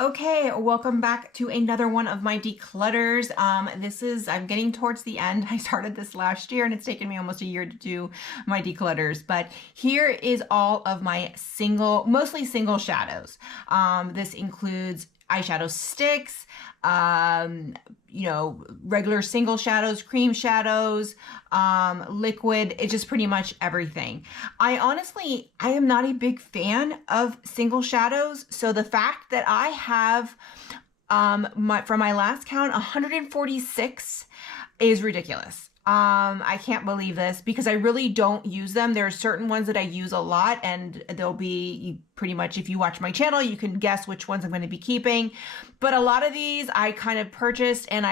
Okay, welcome back to another one of my declutters. I'm getting towards the end. I started this last year and it's taken me almost a year to do my declutters, but here is all of my mostly single shadows. This includes eyeshadow sticks, regular single shadows, cream shadows, liquid. It's just pretty much everything. I am not a big fan of single shadows. So the fact that I have, from my last count, 146 is ridiculous. I can't believe this because I really don't use them. There are certain ones that I use a lot, and they'll be pretty much, if you watch my channel, you can guess which ones I'm going to be keeping. But a lot of these I kind of purchased and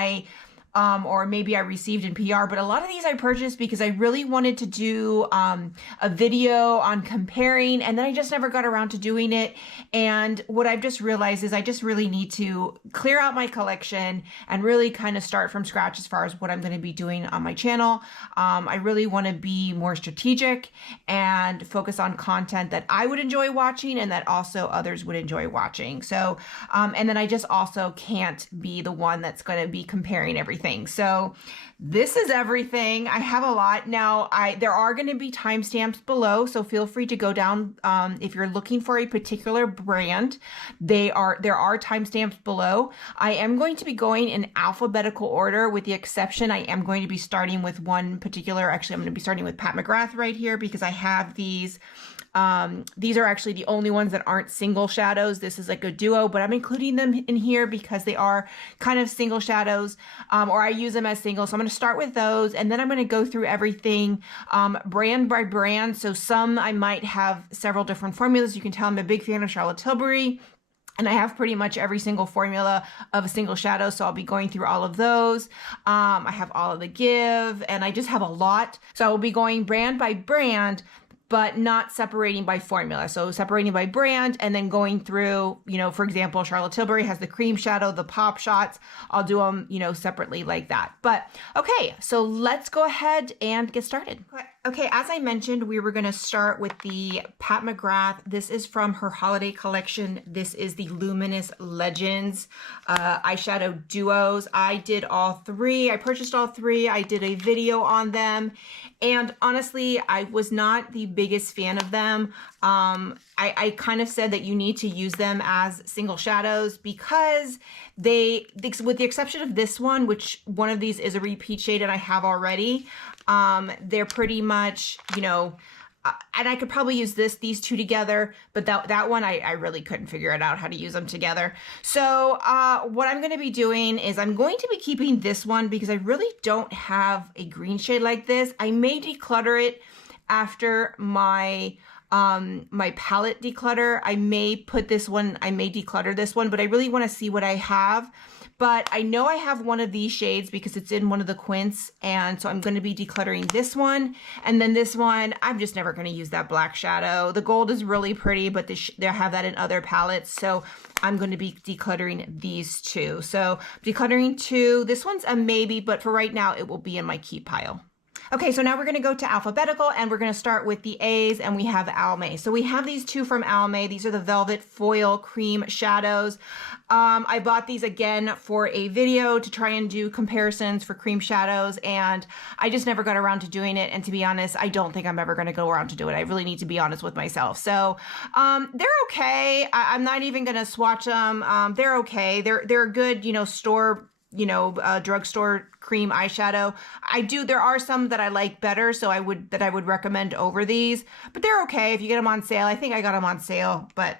or maybe I received in PR, but a lot of these I purchased because I really wanted to do a video on comparing, and then I just never got around to doing it. And what I've just realized is I just really need to clear out my collection and really kind of start from scratch as far as what I'm going to be doing on my channel. I really want to be more strategic and focus on content that I would enjoy watching and that also others would enjoy watching. So, and then I just also can't be the one that's going to be comparing everything. So this is everything. I have a lot. Now, there are going to be timestamps below, so feel free to go down if you're looking for a particular brand. There are timestamps below. I am going to be going in alphabetical order, with the exception I am going to be starting with one particular. Actually, I'm going to be starting with Pat McGrath right here because I have these. These are actually the only ones that aren't single shadows. This is like a duo, but I'm including them in here because they are kind of single shadows, or I use them as single. So I'm going to start with those, and then I'm going to go through everything brand by brand. So some I might have several different formulas. You can tell I'm a big fan of Charlotte Tilbury, and I have pretty much every single formula of a single shadow, so I'll be going through all of those. I have all of the Give, and I just have a lot. So I will be going brand by brand, but not separating by formula. So separating by brand and then going through, for example, Charlotte Tilbury has the cream shadow, the pop shots. I'll do them, separately like that. But okay, so let's go ahead and get started. Okay, as I mentioned, we were gonna start with the Pat McGrath. This is from her holiday collection. This is the Luminous Legends eyeshadow duos. I did all three. I purchased all three. I did a video on them. And honestly, I was not the biggest fan of them. I kind of said that you need to use them as single shadows because with the exception of this one, which one of these is a repeat shade and I have already, they're pretty much, and I could probably use these two together, but that one, I really couldn't figure it out how to use them together. So what I'm going to be doing is I'm going to be keeping this one because I really don't have a green shade like this. I may declutter it after my my palette declutter. I may declutter this one, but I really want to see what I have. But I know I have one of these shades because it's in one of the quints, and so I'm going to be decluttering this one. And then this one, I'm just never going to use that black shadow. The gold is really pretty, but they have that in other palettes, so I'm going to be decluttering these two. So decluttering two. This one's a maybe, but for right now, it will be in my keep pile. Okay, so now we're going to go to alphabetical, and we're going to start with the A's, and we have Almay. So we have these two from Almay. These are the Velvet Foil Cream Shadows. I bought these again for a video to try and do comparisons for cream shadows, and I just never got around to doing it. And to be honest, I don't think I'm ever going to go around to do it. I really need to be honest with myself. So they're okay. I'm not even going to swatch them. They're okay. They're a good, store, drugstore cream eyeshadow. There are some that I like better, so I would recommend over these, but they're okay if you get them on sale. I think I got them on sale, but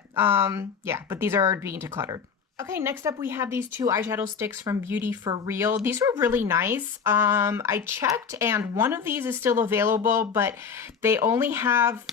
yeah, but these are being decluttered. Okay, next up we have these two eyeshadow sticks from Beauty for Real. These were really nice. I checked and one of these is still available, but they only have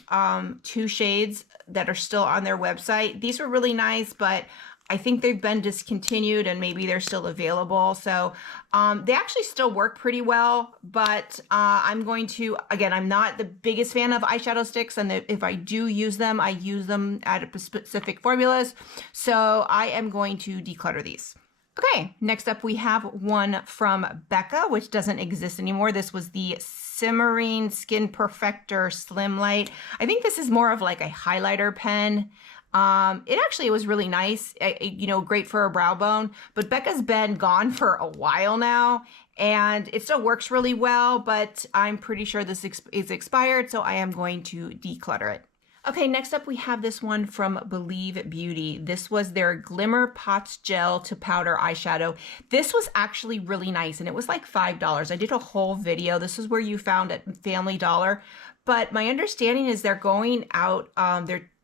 two shades that are still on their website. These were really nice, but I think they've been discontinued and maybe they're still available. So they actually still work pretty well, but I'm going to, again, I'm not the biggest fan of eyeshadow sticks, and if I do use them, I use them at specific formulas. So I am going to declutter these. Okay, next up we have one from Becca, which doesn't exist anymore. This was the Simmering Skin Perfector Slim Light. I think this is more of like a highlighter pen. It actually was really nice, you know, great for a brow bone, but Becca's been gone for a while now, and it still works really well, but I'm pretty sure this is expired, so I am going to declutter it. Okay, next up we have this one from Believe Beauty. This was their Glimmer Pots Gel to Powder Eyeshadow. This was actually really nice, and it was like $5. I did a whole video. This is where you found at Family Dollar, but my understanding is they're going out,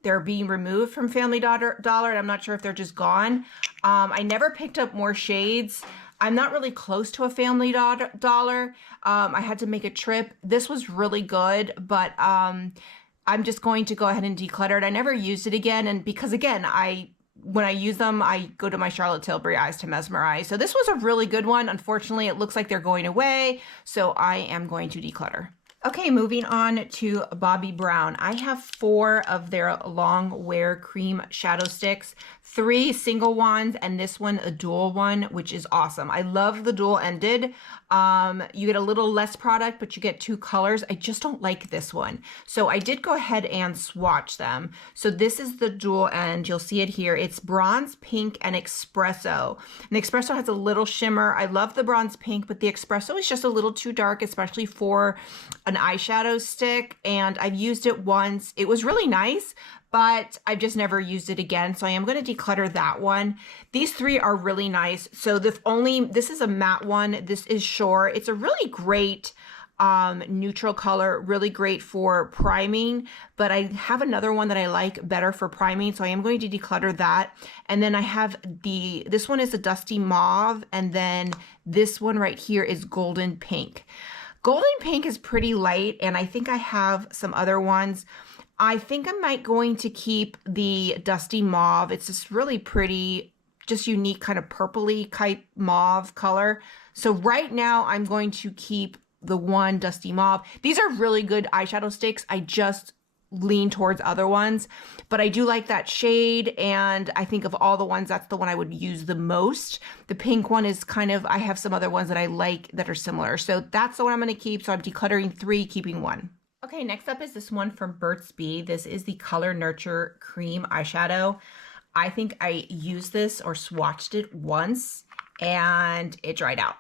they're being removed from Family Dollar, and I'm not sure if they're just gone. I never picked up more shades. I'm not really close to a Family Dollar. I had to make a trip. This was really good, but I'm just going to go ahead and declutter it. I never used it again, and because again, when I use them, I go to my Charlotte Tilbury Eyes to Mesmerize. So this was a really good one. Unfortunately, it looks like they're going away, so I am going to declutter. Okay, moving on to Bobbi Brown. I have 4 of their long wear cream shadow sticks, 3 single ones, and this one a dual one, which is awesome. I love the dual ended. You get a little less product, but you get 2 colors. I just don't like this one. So I did go ahead and swatch them. So this is the dual end. You'll see it here. It's bronze, pink, and espresso. And the espresso has a little shimmer. I love the bronze pink, but the espresso is just a little too dark, especially for an eyeshadow stick. And I've used it once. It was really nice, but I've just never used it again. So I am going to declutter that one. These 3 are really nice. So this is a matte one. This is Shore. It's a really great neutral color, really great for priming, but I have another one that I like better for priming. So I am going to declutter that. And then I have this one is a dusty mauve. And then this one right here is golden pink. Golden pink is pretty light. And I think I have some other ones. I think I might going to keep the dusty mauve. It's this really pretty, just unique kind of purpley type mauve color. So right now I'm going to keep the one dusty mauve. These are really good eyeshadow sticks. I just lean towards other ones, but I do like that shade. And I think of all the ones, that's the one I would use the most. The pink one is kind of, I have some other ones that I like that are similar. So that's the one I'm going to keep. So I'm decluttering 3, keeping 1. Okay, next up is this one from Burt's Bees. This is the Color Nurture Cream Eyeshadow. I think I used this or swatched it once and it dried out.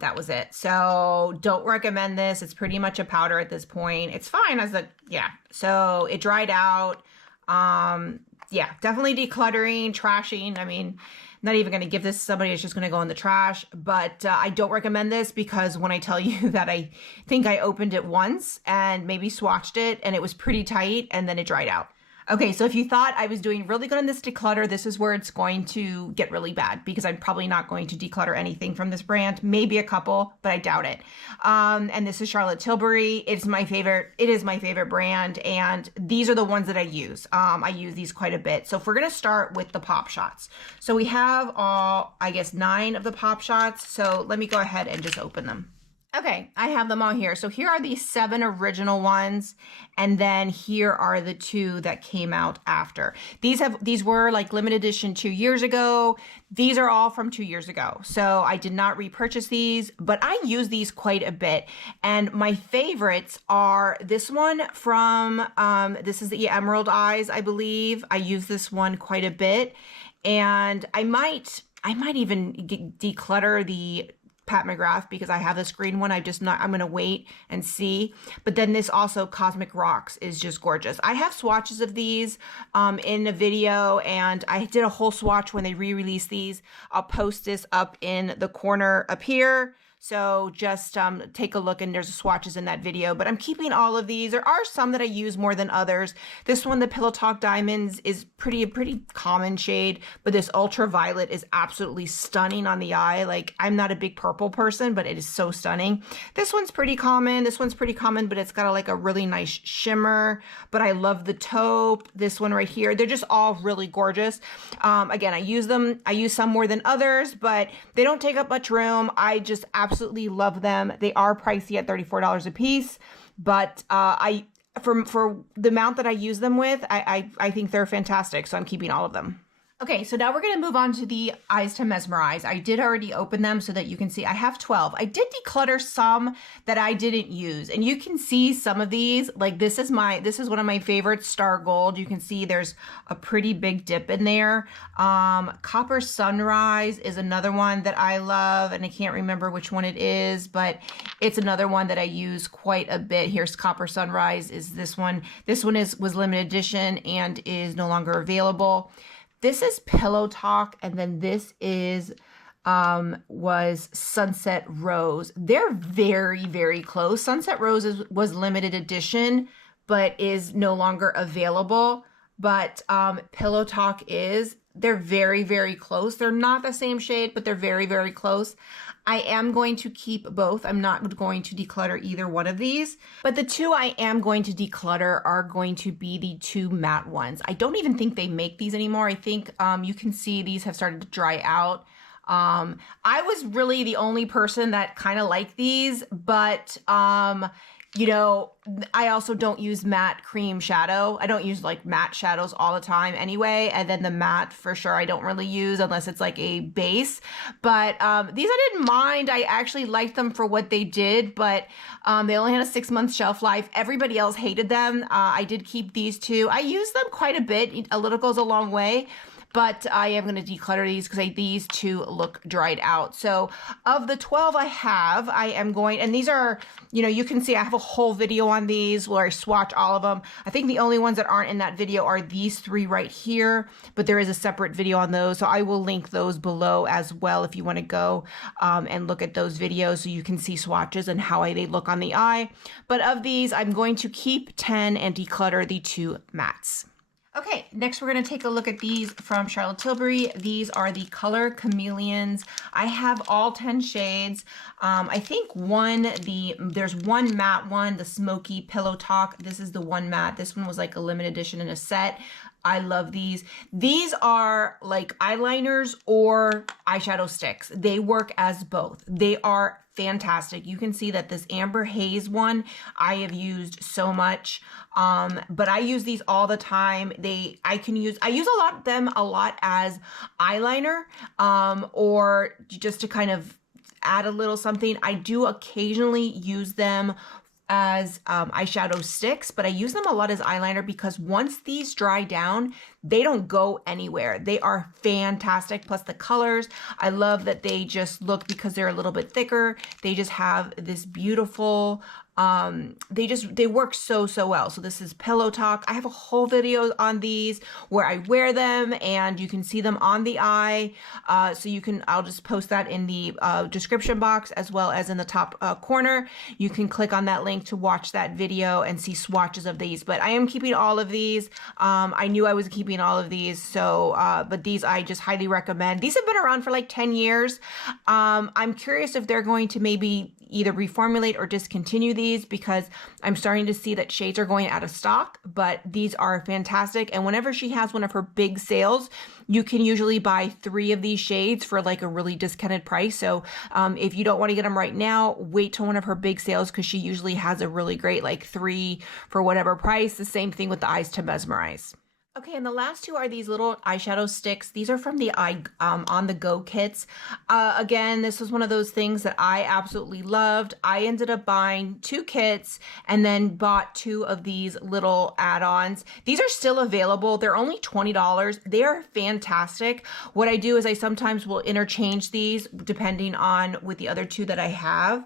That was it. So don't recommend this. It's pretty much a powder at this point. It's fine yeah. So it dried out. Yeah, definitely decluttering, trashing. I mean, not even going to give this to somebody. It's just going to go in the trash. But I don't recommend this because when I tell you that I think I opened it once and maybe swatched it and it was pretty tight and then it dried out. Okay, so if you thought I was doing really good on this declutter, this is where it's going to get really bad because I'm probably not going to declutter anything from this brand. Maybe a couple, but I doubt it. And this is Charlotte Tilbury. It is my favorite brand, and these are the ones that I use. I use these quite a bit. So if we're gonna start with the Pop Shots. So we have all, I guess, 9 of the Pop Shots. So let me go ahead and just open them. Okay, I have them all here. So here are the 7 original ones, and then here are the 2 that came out after. These were like limited edition 2 years ago. These are all from 2 years ago. So I did not repurchase these, but I use these quite a bit. And my favorites are this one from, this is the Emerald Eyes, I believe. I use this one quite a bit. And I might even declutter the Pat McGrath because I have this green one. I'm going to wait and see. But then this also Cosmic Rocks is just gorgeous. I have swatches of these in a video, and I did a whole swatch when they re-released these. I'll post this up in the corner up here. So just take a look, and there's swatches in that video, but I'm keeping all of these. There are some that I use more than others. This one, the Pillow Talk Diamonds, is a pretty common shade, but this Ultraviolet is absolutely stunning on the eye. Like, I'm not a big purple person, but it is so stunning. This one's pretty common. This one's pretty common, but it's got like a really nice shimmer, but I love the taupe. This one right here, they're just all really gorgeous. Again, I use some more than others, but they don't take up much room. I just absolutely love them. They are pricey at $34 a piece, but for the amount that I use them with, I think they're fantastic. So I'm keeping all of them. Okay, so now we're going to move on to the Eyes to Mesmerize. I did already open them so that you can see I have 12. I did declutter some that I didn't use, and you can see some of these. Like this is one of my favorites, Star Gold. You can see there's a pretty big dip in there. Copper Sunrise is another one that I love, and I can't remember which one it is, but it's another one that I use quite a bit. Here's Copper Sunrise is this one. This one was limited edition and is no longer available. This is Pillow Talk, and then this is was Sunset Rose. They're very, very close. Sunset Rose was limited edition, but is no longer available. But Pillow Talk is. They're very, very close. They're not the same shade, but they're very, very close. I am going to keep both. I'm not going to declutter either one of these, but the two I am going to declutter are going to be the two matte ones. I don't even think they make these anymore. I think you can see these have started to dry out. I was really the only person that kind of liked these, but you know, I also don't use matte cream shadow. I don't use like matte shadows all the time anyway. And then the matte for sure I don't really use unless it's like a base. But these I didn't mind. I actually liked them for what they did, but they only had a 6-month shelf life. Everybody else hated them. I did keep these two. I use them quite a bit. A little goes a long way. But I am going to declutter these because these two look dried out. So of the 12 I have, I am going, and these are, you know, you can see I have a whole video on these where I swatch all of them. I think the only ones that aren't in that video are these three right here, but there is a separate video on those. So I will link those below as well if you want to go and look at those videos so you can see swatches and how they look on the eye. But of these, I'm going to keep 10 and declutter the two mattes. Okay, next we're going to take a look at these from Charlotte Tilbury. These are the Color Chameleons. I have all 10 shades. I think there's one matte one, the Smoky Pillow Talk. This is the one matte. This one was like a limited edition in a set. I love these. These are like eyeliners or eyeshadow sticks. They work as both. They are fantastic. You can see that this Amber Haze one I have used so much, but I use these all the time. I use them a lot as eyeliner or just to kind of add a little something. I do occasionally use them as eyeshadow sticks, but I use them a lot as eyeliner because once these dry down, they don't go anywhere. They are fantastic. Plus the colors, I love that they just look, because they're a little bit thicker, they just have this beautiful, they work so well. So this is Pillow Talk. I have a whole video on these where I wear them and you can see them on the eye. So I'll just post that in the description box as well as in the top corner. You can click on that link to watch that video and see swatches of these, but I am keeping all of these. I knew I was keeping all of these. So, but these I just highly recommend. These have been around for like 10 years. I'm curious if they're going to maybe either reformulate or discontinue these because I'm starting to see that shades are going out of stock, but these are fantastic. And whenever she has one of her big sales, you can usually buy 3 of these shades for like a really discounted price. So if you don't want to get them right now, wait till one of her big sales because she usually has a really great like 3 for whatever price. The same thing with the Eyes to Mesmerize. Okay, and the last two are these little eyeshadow sticks. These are from the On The Go kits. Again, this was one of those things that I absolutely loved. I ended up buying 2 kits and then bought 2 of these little add-ons. These are still available. They're only $20. They are fantastic. What I do is I sometimes will interchange these depending on with the other 2 that I have.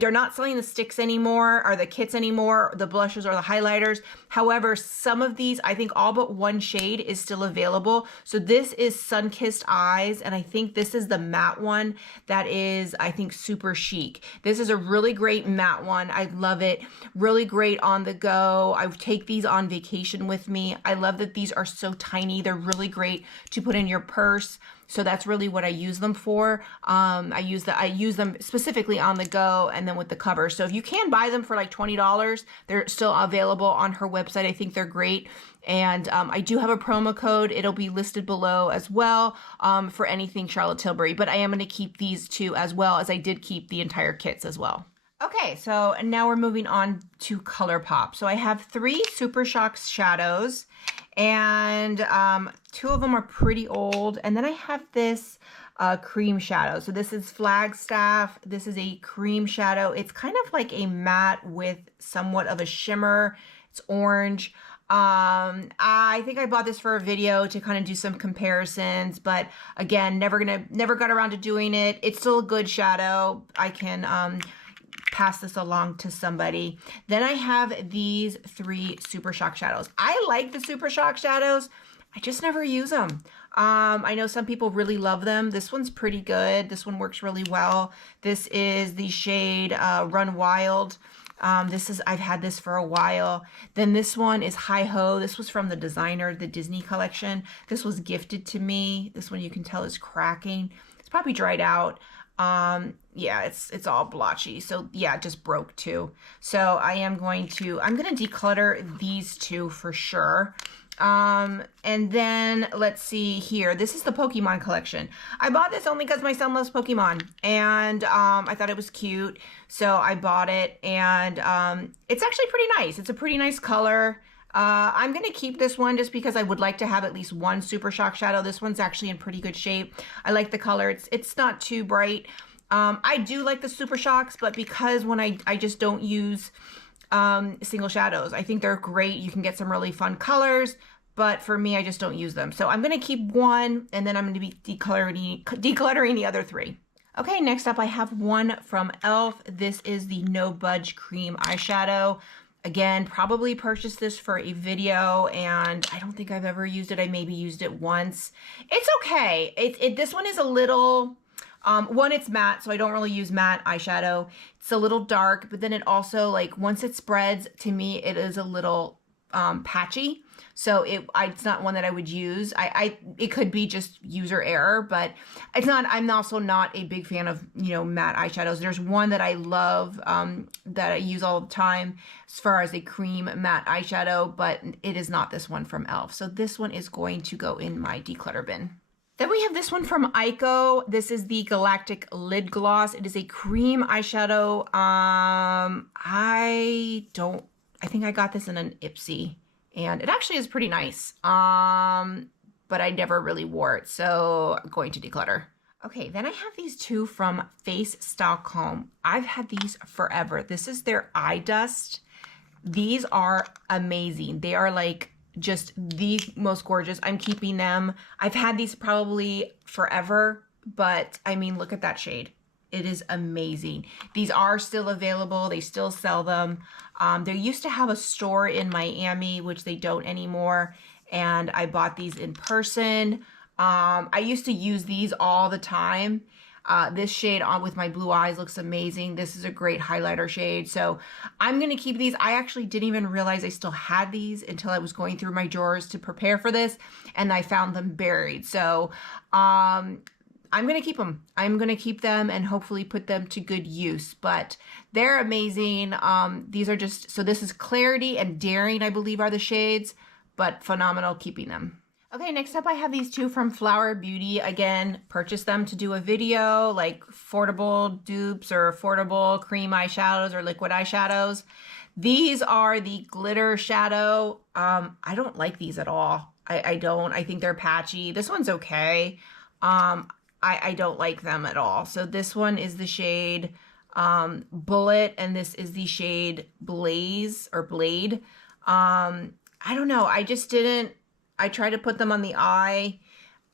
They're not selling the sticks anymore or the kits anymore, the blushes or the highlighters. However, some of these, I think all but one shade is still available. So this is Sun-Kissed Eyes, and I think this is the matte one that is, I think, super chic. This is a really great matte one. I love it. Really great on the go. I take these on vacation with me. I love that these are so tiny. They're really great to put in your purse. So that's really what I use them for. I use them specifically on the go and then with the cover. So if you can buy them for like $20, they're still available on her website. I think they're great. And I do have a promo code. It'll be listed below as well for anything Charlotte Tilbury. But I am going to keep these 2 as well as I did keep the entire kits as well. Okay, so now we're moving on to Colourpop. So I have 3 Super Shock shadows. And two of them are pretty old. And then I have this cream shadow. So this is Flagstaff. This is a cream shadow. It's kind of like a matte with somewhat of a shimmer. It's orange. I think I bought this for a video to kind of do some comparisons, but again, never got around to doing it. It's still a good shadow. I can pass this along to somebody. Then I have these three Super Shock shadows. I like the Super Shock shadows. I just never use them. I know some people really love them. This one's pretty good. This one works really well. This is the shade Run Wild. I've had this for a while. Then this one is Hi Ho. This was from the designer, the Disney collection. This was gifted to me. This one you can tell is cracking. It's probably dried out. Yeah, it's all blotchy. So yeah, it just broke too. So I'm going to declutter these two for sure. And then let's see here. This is the Pokemon collection. I bought this only because my son loves Pokemon and, I thought it was cute. So I bought it and, it's actually pretty nice. It's a pretty nice color. I'm going to keep this one just because I would like to have at least one Super Shock shadow. This one's actually in pretty good shape. I like the color. It's not too bright. I do like the Super Shocks, but because when I just don't use single shadows. I think they're great. You can get some really fun colors, but for me, I just don't use them. So I'm going to keep one and then I'm going to be decluttering the other three. Okay, next up I have one from e.l.f. This is the No Budge Cream Eyeshadow. Again, probably purchased this for a video and I don't think I've ever used it. I maybe used it once. It's okay. This one is a little... one, it's matte, so I don't really use matte eyeshadow. It's a little dark, but then it also, like, once it spreads, to me, it is a little patchy. So it's not one that I would use. It could be just user error, but it's not. I'm also not a big fan of, matte eyeshadows. There's one that I love that I use all the time as far as a cream matte eyeshadow, but it is not this one from e.l.f. So this one is going to go in my declutter bin. Then we have this one from Eyeko. This is the Galactic Lid Gloss. It is a cream eyeshadow. I think I got this in an Ipsy and it actually is pretty nice. But I never really wore it, so I'm going to declutter. Okay, then I have these two from Face Stockholm. I've had these forever. This is their Eye Dust. These are amazing. They are like just the most gorgeous. I'm keeping them. I've had these probably forever, but I mean, look at that shade. It is amazing. These are still available. They still sell them. They used to have a store in Miami, which they don't anymore. And I bought these in person. I used to use these all the time. This shade on with my blue eyes looks amazing. This is a great highlighter shade. So I'm going to keep these. I actually didn't even realize I still had these until I was going through my drawers to prepare for this. And I found them buried. So I'm going to keep them. I'm going to keep them and hopefully put them to good use. But they're amazing. These are just, so this is Clarity and Daring, I believe are the shades. But phenomenal keeping them. Okay, next up I have these two from Flower Beauty. Again, purchased them to do a video, like affordable dupes or affordable cream eyeshadows or liquid eyeshadows. These are the glitter shadow. I don't like these at all. I don't. I think they're patchy. This one's okay. I don't like them at all. So this one is the shade Bullet, and this is the shade Blaze or Blade. I don't know. I tried to put them on the eye.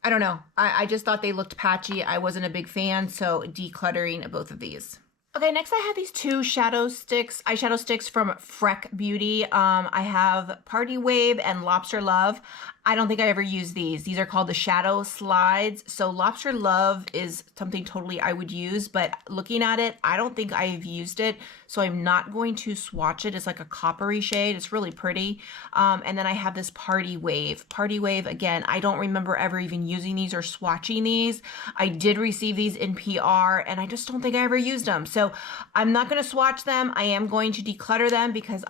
I don't know. I just thought they looked patchy. I wasn't a big fan, so decluttering both of these. Okay, next I have these two eyeshadow sticks from Freck Beauty. I have Party Wave and Lobster Love. I don't think I ever used these. These are called the Shadow Slides. So Lobster Love is something totally I would use, but looking at it, I don't think I've used it. So I'm not going to swatch it. It's like a coppery shade. It's really pretty. And then I have this Party Wave. Party Wave, again, I don't remember ever even using these or swatching these. I did receive these in PR and I just don't think I ever used them. So I'm not going to swatch them. I am going to declutter them because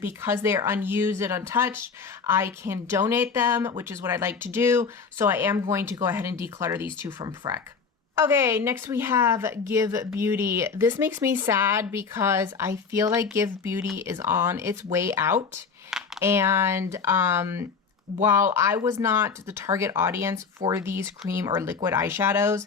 because they're unused and untouched, I can donate them, which is what I'd like to do. So I am going to go ahead and declutter these two from Freck. Okay, next we have Give Beauty. This makes me sad because I feel like Give Beauty is on its way out. And while I was not the target audience for these cream or liquid eyeshadows,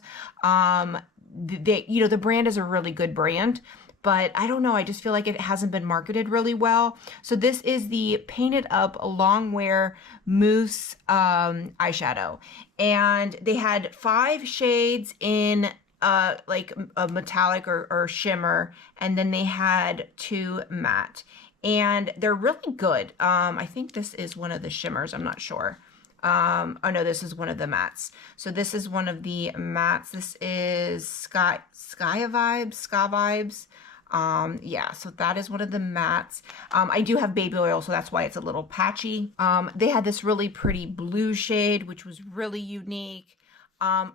the brand is a really good brand, but I don't know, I just feel like it hasn't been marketed really well. So this is the Painted Up Long Wear Mousse eyeshadow. And they had 5 shades in like a metallic or shimmer, and then they had 2 matte. And they're really good. I think this is one of the shimmers, I'm not sure. Oh no, this is one of the mattes. So this is one of the mattes. This is Sky Vibes. Yeah, so that is one of the mattes. I do have baby oil, so that's why it's a little patchy. They had this really pretty blue shade, which was really unique. You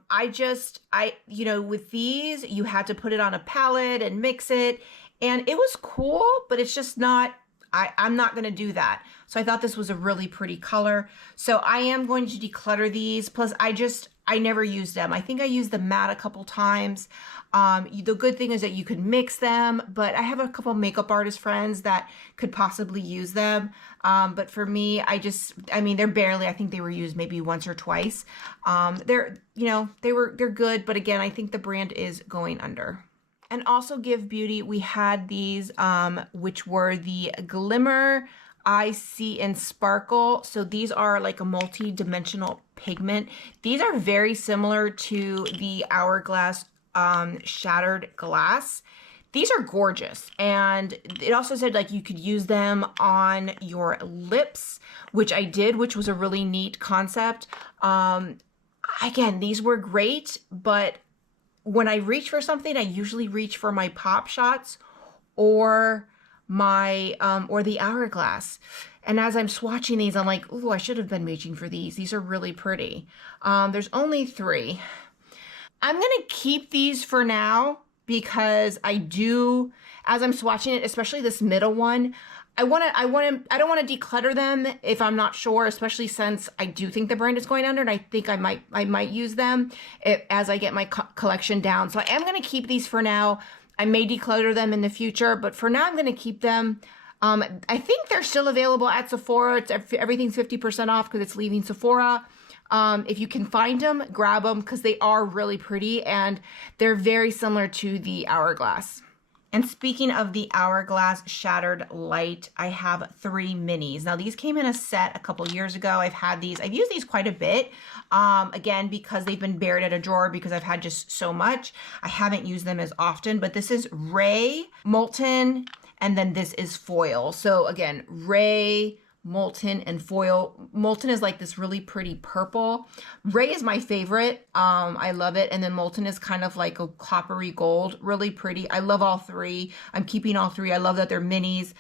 know, with these, you had to put it on a palette and mix it. And it was cool, but it's just not, I'm not going to do that. So I thought this was a really pretty color. So I am going to declutter these. Plus, I never used them. I think I used the matte a couple times. The good thing is that you could mix them, but I have a couple makeup artist friends that could possibly use them. But for me, I mean, they're barely, I think they were used maybe once or twice. They're good, but again, I think the brand is going under. And also Give Beauty, we had these, which were the Glimmer, Icy, and Sparkle. So these are like a multi-dimensional pigment. These are very similar to the Hourglass Shattered Glass. These are gorgeous. And it also said like you could use them on your lips, which I did, which was a really neat concept. Again, these were great, but when I reach for something, I usually reach for my Pop Shots or my or the Hourglass. And as I'm swatching these, I'm like, ooh, I should have been reaching for these. These are really pretty. There's only 3. I'm gonna keep these for now because I do, as I'm swatching it, especially this middle one, I don't want to declutter them if I'm not sure, especially since I do think the brand is going under, and I think I might use them as I get my collection down. So I am going to keep these for now. I may declutter them in the future, but for now I'm going to keep them. I think they're still available at Sephora. Everything's 50% off because it's leaving Sephora. If you can find them, grab them because they are really pretty and they're very similar to the Hourglass. And speaking of the Hourglass Shattered Light, I have 3 minis. Now these came in a set a couple years ago. I've used these quite a bit. Again, because they've been buried at a drawer because I've had just so much. I haven't used them as often, but this is Ray, Molten, and then this is Foil. So again, Ray, Molten, and Foil. Molten is like this really pretty purple. Ray is my favorite. I love it. And then Molten is kind of like a coppery gold, really pretty. I love all 3. I'm keeping all 3. I love that they're minis.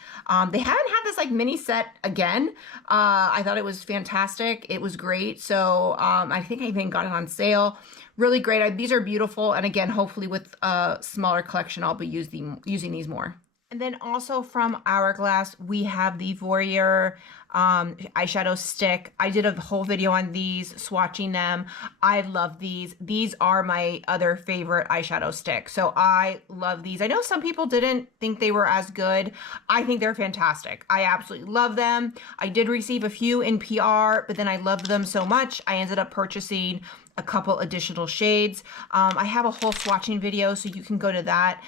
They haven't had this like mini set again. I thought it was fantastic. It was great. So I think I even got it on sale. Really great. These are beautiful. And again, hopefully with a smaller collection, I'll be using these more. And then also from Hourglass, we have the Voyeur eyeshadow stick. I did a whole video on these, swatching them. I love these. These are my other favorite eyeshadow stick. So I love these. I know some people didn't think they were as good. I think they're fantastic. I absolutely love them. I did receive a few in PR, but then I loved them so much, I ended up purchasing a couple additional shades. I have a whole swatching video, so you can go to that.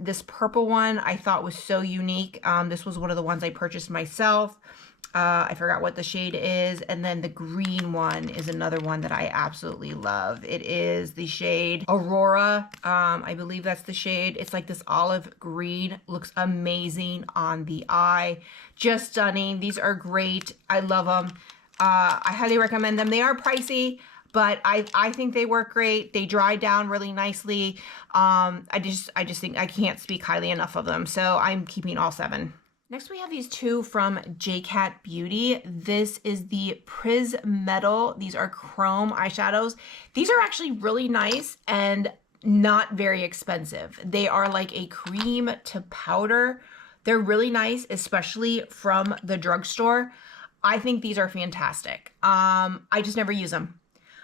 This purple one I thought was so unique. This was one of the ones I purchased myself. I forgot what the shade is. And then the green one is another one that I absolutely love. It is the shade Aurora. I believe that's the shade. It's like this olive green. Looks amazing on the eye. Just stunning. These are great. I love them. I highly recommend them. They are pricey, but I think they work great. They dry down really nicely. I just think I can't speak highly enough of them. So I'm keeping all 7. Next, we have these 2 from JCat Beauty. This is the Prismetal. These are chrome eyeshadows. These are actually really nice and not very expensive. They are like a cream to powder. They're really nice, especially from the drugstore. I think these are fantastic. I just never use them.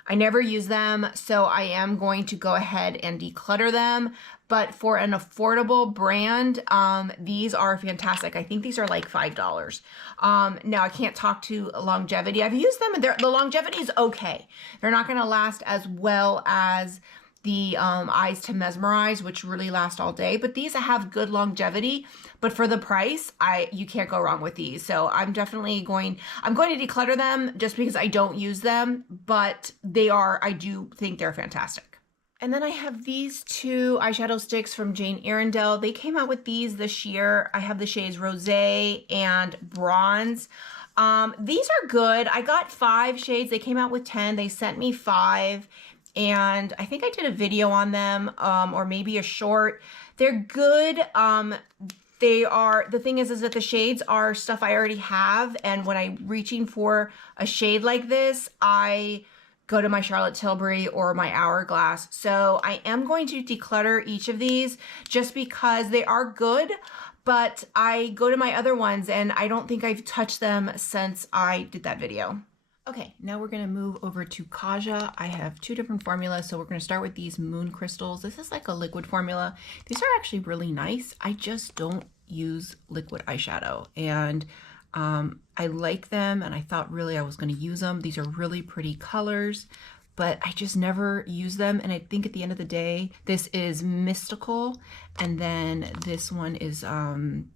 I never use them, so I am going to go ahead and declutter them. But for an affordable brand, these are fantastic. I think these are like $5. Now, I can't talk to longevity. I've used them, and the longevity is okay. They're not going to last as well as the Eyes to Mesmerize, which really last all day. But these have good longevity. But for the price, you can't go wrong with these. So I'm definitely going to declutter them just because I don't use them. But I do think they're fantastic. And then I have these two eyeshadow sticks from Jane Iredale. They came out with these this year. I have the shades Rosé and Bronze. These are good. I got 5 shades. They came out with 10. They sent me 5. And I think I did a video on them, or maybe a short. They're good. The thing is that the shades are stuff I already have. And when I'm reaching for a shade like this, I go to my Charlotte Tilbury or my Hourglass. So I am going to declutter each of these just because they are good, but I go to my other ones and I don't think I've touched them since I did that video. Okay, now we're gonna move over to Kaja. I have 2 different formulas, so we're gonna start with these moon crystals. This is like a liquid formula. These are actually really nice. I just don't use liquid eyeshadow, and I like them, and I thought really I was gonna use them. These are really pretty colors, but I just never use them. And I think at the end of the day, this is Mystical. And then this one is,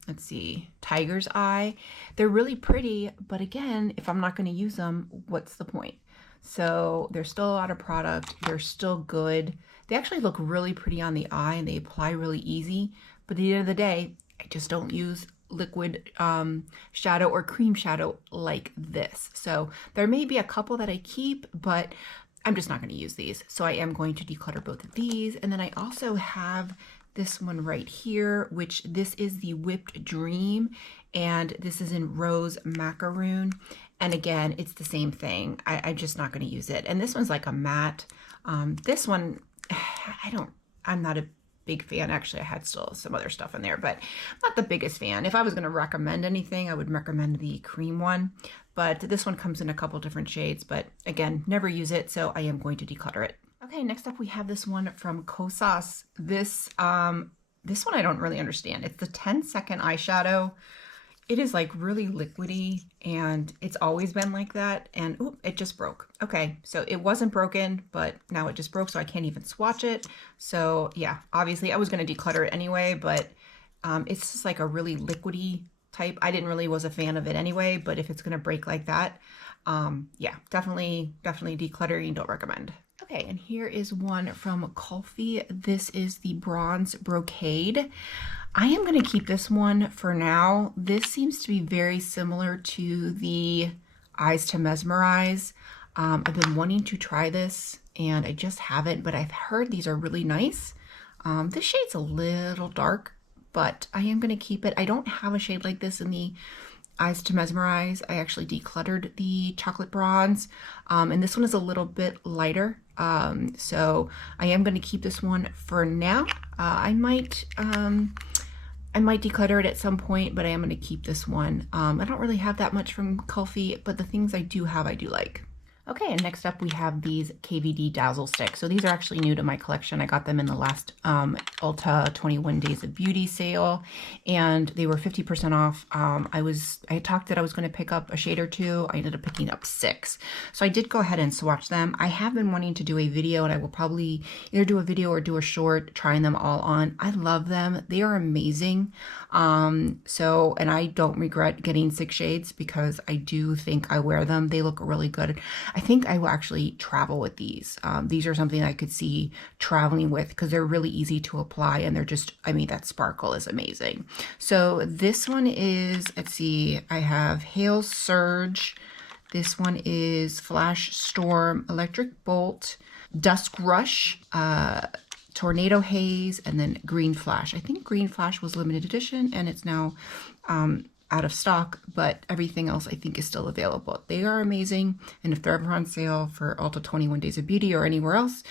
let's see, Tiger's Eye. They're really pretty, but again, if I'm not gonna use them, what's the point? So they're still out of product. They're still good. They actually look really pretty on the eye and they apply really easy. But at the end of the day, I just don't use liquid shadow or cream shadow like this. So there may be a couple that I keep, but I'm just not going to use these. So I am going to declutter both of these. And then I also have this one right here, which this is the Whipped Dream. And this is in Rose Macaroon. And again, it's the same thing. I'm just not going to use it. And this one's like a matte. This one, I'm not a big fan. Actually, I had still some other stuff in there, but I'm not the biggest fan. If I was going to recommend anything, I would recommend the cream one. But this one comes in a couple different shades, but again, never use it, so I am going to declutter it. Okay, next up we have this one from Kosas. This one I don't really understand. It's the 10-second eyeshadow. It is like really liquidy, and it's always been like that, and oop, it just broke. Okay, so it wasn't broken, but now it just broke, so I can't even swatch it. So yeah, obviously I was going to declutter it anyway, but it's just like a really liquidy type. I didn't really was a fan of it anyway, but if it's going to break like that, yeah, definitely decluttering, don't recommend. Okay, and here is one from Kulfi. This is the Bronze Brocade. I am going to keep this one for now. This seems to be very similar to the Eyes to Mesmerize. I've been wanting to try this and I just haven't, but I've heard these are really nice. This shade's a little dark, but I am going to keep it. I don't have a shade like this in the Eyes to Mesmerize. I actually decluttered the Chocolate Bronze, and this one is a little bit lighter. So I am going to keep this one for now. I might declutter it at some point, but I am going to keep this one. I don't really have that much from Kulfi, but the things I do have, I do like. Okay, and next up we have these KVD Dazzle Sticks. So these are actually new to my collection. I got them in the last Ulta 21 Days of Beauty sale, and they were 50% off. I had talked that I was going to pick up a shade or 2. I ended up picking up 6. So I did go ahead and swatch them. I have been wanting to do a video, and I will probably either do a video or do a short trying them all on. I love them. They are amazing. And I don't regret getting 6 shades because I do think I wear them. They look really good. I think I will actually travel with these. These are something I could see traveling with because they're really easy to apply, and they're just, I mean, that sparkle is amazing. So this one is, let's see, I have Hail Surge. This one is Flash Storm, Electric Bolt, Dusk Rush, Tornado Haze, and then Green Flash. I think Green Flash was limited edition and it's now out of stock, but everything else I think is still available. They are amazing, and if they're ever on sale for Ulta 21 Days of Beauty or anywhere else,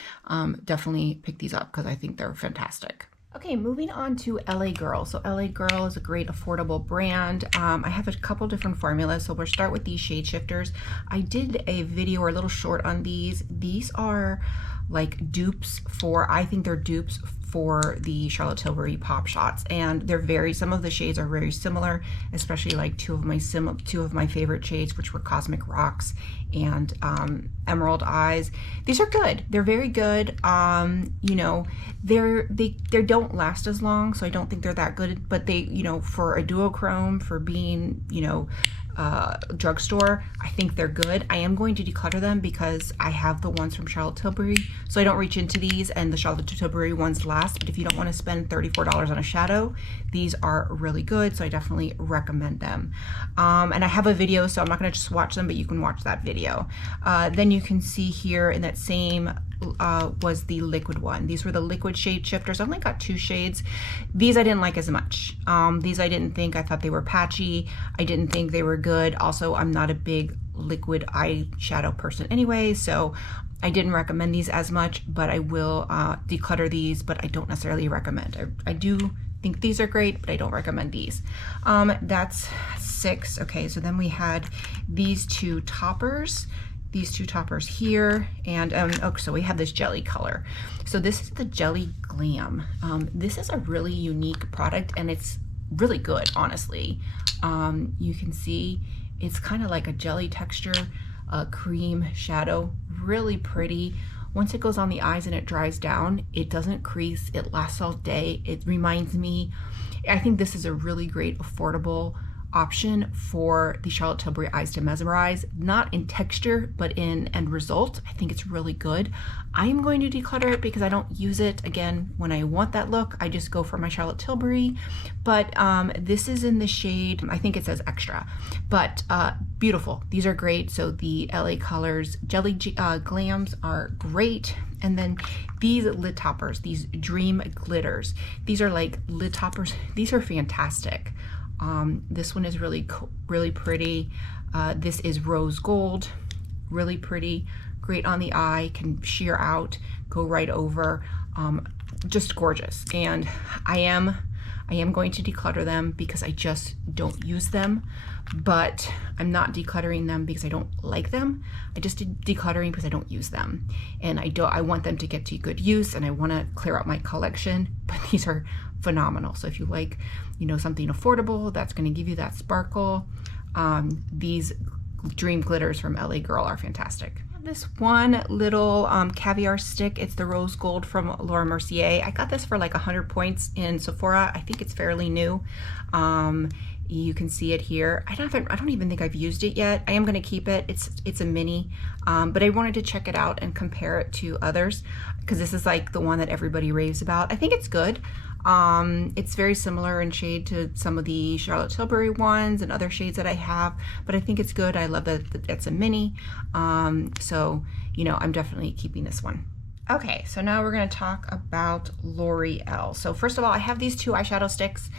definitely pick these up because I think they're fantastic. Okay, moving on to LA Girl. So LA Girl is a great affordable brand. I have a couple different formulas, so we'll start with these shade shifters. I did a video or a little short on these. These are like dupes for, I think they're dupes for the Charlotte Tilbury Pop Shots, and they're some of the shades are very similar, especially like two of my favorite shades, which were Cosmic Rocks and Emerald Eyes. These are good. They're very good. You know, they don't last as long, so I don't think they're that good, but they, you know, for a duochrome, for being, you know, drugstore, I think they're good. I am going to declutter them because I have the ones from Charlotte Tilbury, so I don't reach into these, and the Charlotte Tilbury ones last. But if you don't want to spend $34 on a shadow, these are really good, so I definitely recommend them. And I have a video, so I'm not going to just watch them, but you can watch that video. Then you can see here in that same was the liquid one. These were the liquid shade shifters. I only got 2 shades. These I didn't like as much. These I thought they were patchy. I didn't think they were good. Also, I'm not a big liquid eyeshadow person anyway, so I didn't recommend these as much, but I will declutter these, but I don't necessarily recommend. I do think these are great, but I don't recommend these. That's 6. Okay, so then we had these two toppers. These two toppers here, and so we have this jelly color. So this is the Jelly Glam. This is a really unique product, and it's really good, honestly. You can see it's kind of like a jelly texture, cream shadow, really pretty. Once it goes on the eyes and it dries down, it doesn't crease, it lasts all day. It reminds me, I think this is a really great affordable option for the Charlotte Tilbury Eyes to Mesmerize, not in texture, but in end result. I think it's really good. I'm going to declutter it because I don't use it. Again, when I want that look, I just go for my Charlotte Tilbury, but this is in the shade, I think it says extra, but beautiful. These are great. So the LA Colors Jelly Glams are great. And then these lid toppers, these Dream Glitters, these are like lid toppers. These are fantastic. This one is really pretty. This is rose gold, really pretty, great on the eye, can sheer out, go right over, just gorgeous. And I am going to declutter them because I just don't use them, but I'm not decluttering them because I don't like them. I just did decluttering because I don't use them, and I want them to get to good use, and I want to clear out my collection. But these are phenomenal. So if you like, you know, something affordable that's going to give you that sparkle, these Dream Glitters from LA Girl are fantastic. This one little caviar stick, it's the rose gold from Laura Mercier. I got this for like 100 points in Sephora. I think it's fairly new. You can see it here. I don't even think I've used it yet. I am going to keep it. It's a mini, but I wanted to check it out and compare it to others because this is like the one that everybody raves about. I think it's good. It's very similar in shade to some of the Charlotte Tilbury ones and other shades that I have, but I think it's good. I love that it's a mini. So, you know, I'm definitely keeping this one. Okay, so now we're going to talk about Loreal. So first of all, I have these 2 eyeshadow sticks.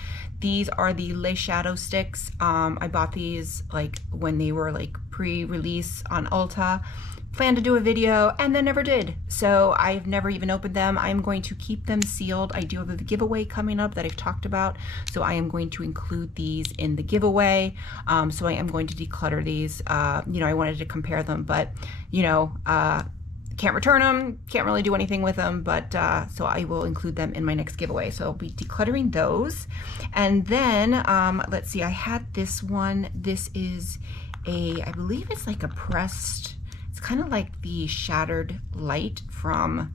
These are the Les Shadow sticks. I bought these like when they were like pre-release on Ulta. Planned to do a video and then never did. So I've never even opened them. I'm going to keep them sealed. I do have a giveaway coming up that I've talked about. So I am going to include these in the giveaway. So I am going to declutter these. You know, I wanted to compare them, but you know, can't return them, can't really do anything with them, but so I will include them in my next giveaway. So I'll be decluttering those. And then, let's see, I had this one. This is I believe it's like a pressed, it's kind of like the Shattered Light from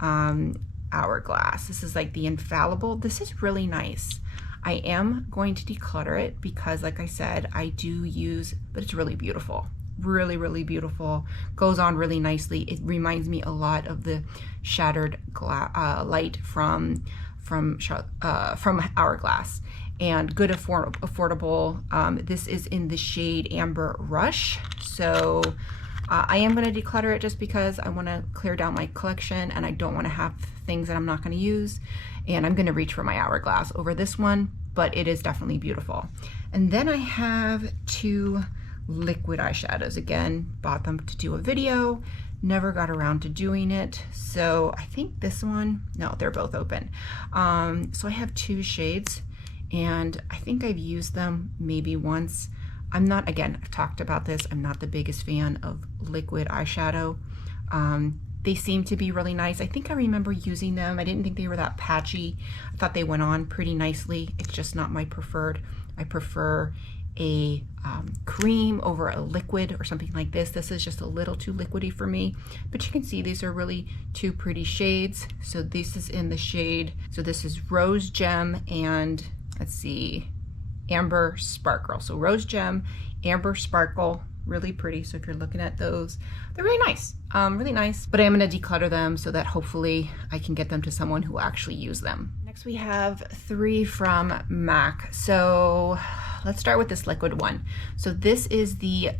Hourglass. This is like the Infallible. This is really nice. I am going to declutter it because, like I said, I do use, but it's really beautiful. Really, really beautiful. Goes on really nicely. It reminds me a lot of the Shattered Light from Hourglass, and good, affordable. This is in the shade Amber Rush. So I am going to declutter it just because I want to clear down my collection and I don't want to have things that I'm not going to use. And I'm going to reach for my Hourglass over this one, but it is definitely beautiful. And then I have 2 liquid eyeshadows. Again, bought them to do a video. never got around to doing it. So I think this one, no, they're both open. So I have 2 shades and I think I've used them maybe once. I'm not, again, I've talked about this, I'm not the biggest fan of liquid eyeshadow. They seem to be really nice. I think I remember using them. I didn't think they were that patchy. I thought they went on pretty nicely. It's just not my preferred. I prefer a cream over a liquid or something like this. This is just a little too liquidy for me, but you can see these are really 2 pretty shades. So this is in the shade, so this is Rose Gem and let's see, Amber Sparkle. So Rose Gem, Amber Sparkle, really pretty. So if you're looking at those, they're really nice, but I am going to declutter them so that hopefully I can get them to someone who will actually use them. Next we have 3 from MAC. So let's start with this liquid one. So this is the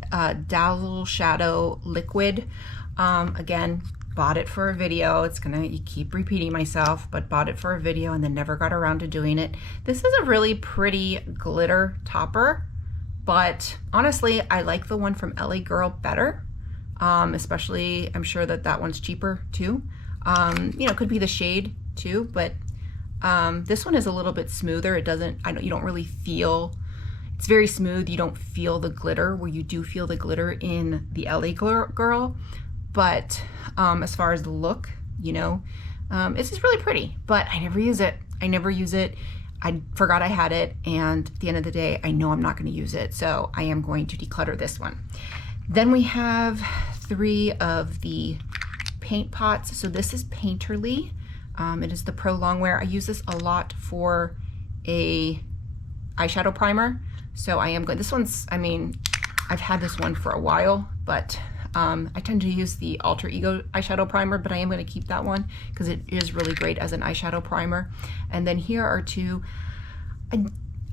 Dazzle Shadow Liquid. Again, bought it for a video. It's gonna, you keep repeating myself, but bought it for a video and then never got around to doing it. This is a really pretty glitter topper, but honestly, I like the one from LA Girl better. Especially, I'm sure that that one's cheaper too. You know, could be the shade too, but this one is a little bit smoother. It doesn't, you don't really feel, it's very smooth. You don't feel the glitter where you do feel the glitter in the LA Girl. But as far as the look, you know, it's just really pretty, but I never use it. I forgot I had it, and at the end of the day, I know I'm not going to use it, so I am going to declutter this one. Then we have 3 of the paint pots. So this is Painterly. It is the Pro Longwear. I use this a lot for a eyeshadow primer. So I am going, this one's, I mean, I've had this one for a while, but I tend to use the Alter Ego eyeshadow primer, but I am going to keep that one because it is really great as an eyeshadow primer. And then here are 2.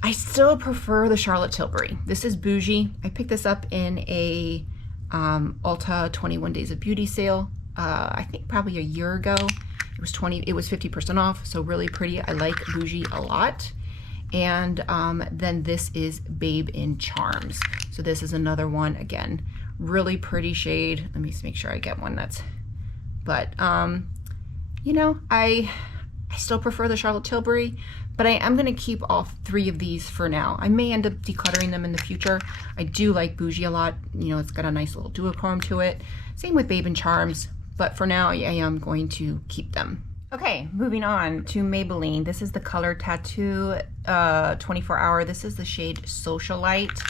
I still prefer the Charlotte Tilbury. This is Bougie. I picked this up in a Ulta 21 Days of Beauty sale. I think probably a year ago. It was 50% off, so really pretty. I like Bougie a lot. And then this is Babe in Charms. So this is another one, again, really pretty shade. Let me just make sure I get one that's, but you know, I still prefer the Charlotte Tilbury, but I am gonna keep all 3 of these for now. I may end up decluttering them in the future. I do like Bougie a lot. You know, it's got a nice little duochrome to it. Same with Babe in Charms, but for now I am going to keep them. Okay, moving on to Maybelline. This is the Color Tattoo 24 Hour. This is the shade Socialite.